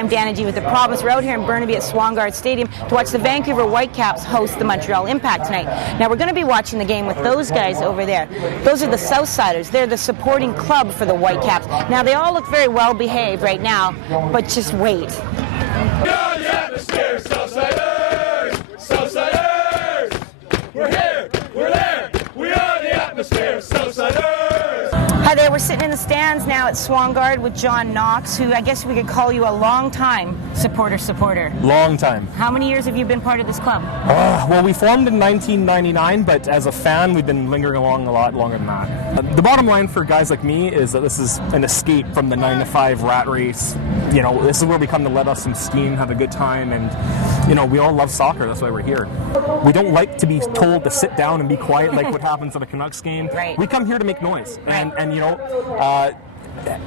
I'm Dana G with The Promise. We're out here in Burnaby at Swangard Stadium to watch the Vancouver Whitecaps host the Montreal Impact tonight. Now we're going to be watching the game with those guys over there. Those are the Southsiders. They're the supporting club for the Whitecaps. Now they all look very well behaved right now, but just wait. We are the atmosphere, Southsiders! Southsiders! We're here, we're there, we are the atmosphere, Southsiders! Hi there, we're sitting in the stands now at Swangard with John Knox, who I guess we could call you a long-time supporter. Long time. How many years have you been part of this club? Well, we formed in 1999, but as a fan, we've been lingering along a lot longer than that. The bottom line for guys like me is that this is an escape from the 9-to-5 rat race. You know, this is where we come to let off some steam, have a good time, and, you know, we all love soccer, that's why we're here. We don't like to be told to sit down and be quiet like what happens at a Canucks game. Right. We come here to make noise, right. and you know,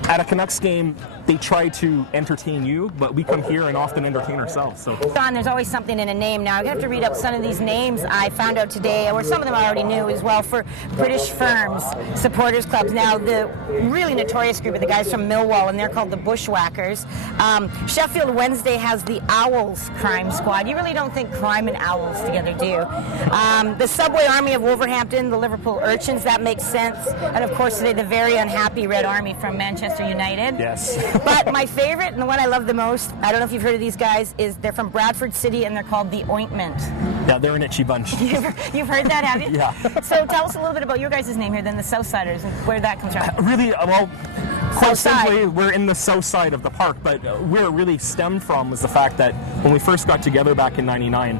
at a Canucks game, they try to entertain you, but we come here and often entertain ourselves. So, John, there's always something in a name. Now, I have to read up some of these names I found out today, or some of them I already knew as well, for British firms, supporters clubs. Now, the really notorious group of the guys from Millwall, and they're called the Bushwhackers. Sheffield Wednesday has the Owls Crime Squad. You really don't think crime and owls together, do you? The Subway Army of Wolverhampton, the Liverpool Urchins, that makes sense. And, of course, today, the very unhappy Red Army from Manchester United. yes. But my favorite, and the one I love the most, I don't know if you've heard of these guys, is they're from Bradford City, and they're called the Ointment. Yeah, they're an itchy bunch. You've heard that, have you? Yeah. So tell us a little bit about your guys' name here, then the Southsiders, and where that comes from. Really, well, quite South simply, we're in the south side of the park, but where it really stemmed from was the fact that when we first got together back in '99,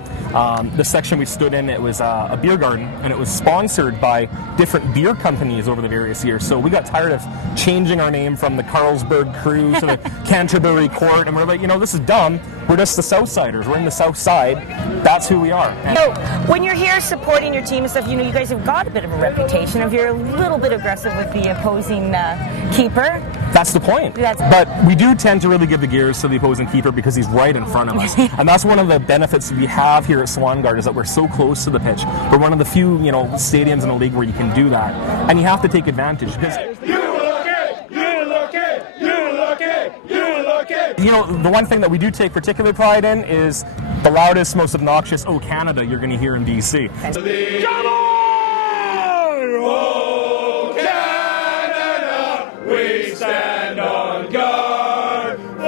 the section we stood in, it was a beer garden, and it was sponsored by different beer companies over the various years. So we got tired of changing our name from the Carlsberg Crew to the Canterbury Court, and we're like, you know, this is dumb. We're just the Southsiders. We're in the south side. That's who we are. And so when you're here supporting your team and stuff, you know, you guys have got a bit of a reputation of you're a little bit aggressive with the opposing keeper. that's the point. But we do tend to really give the gears to the opposing keeper because he's right in front of us. And that's one of the benefits we have here at Swangard, is that we're so close to the pitch. We're one of the few, you know, stadiums in the league where you can do that. And you have to take advantage because you know, the one thing that we do take particular pride in is the loudest, most obnoxious "Oh Canada" you're going to hear in BC. Come on! Oh Canada, we stand on guard for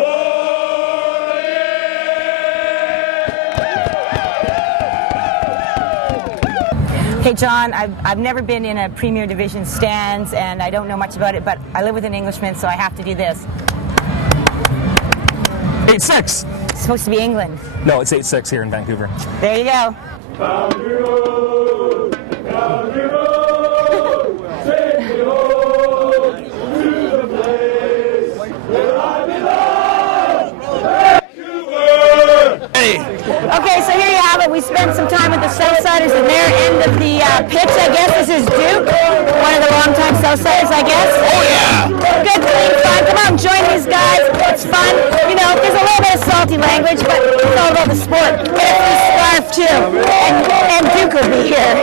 you. Hey John, I've never been in a Premier Division stands, and I don't know much about it, but I live with an Englishman, so I have to do this. 8-6. It's supposed to be England. No, it's 8-6 here in Vancouver. There you go. Boundary road, take me home to the place where I belong, Vancouver. Hey. Okay, so here you have it. We spent some time with the Southsiders in their end of the pitch, I guess. This is Duke, one of the longtime Southsiders, I guess. Oh, yeah. Good, clean fun. Come on, join these guys. It's fun. You know, there's a little bit of salty language, but it's all about the sport. Get a free scarf, too. And Duke will be here.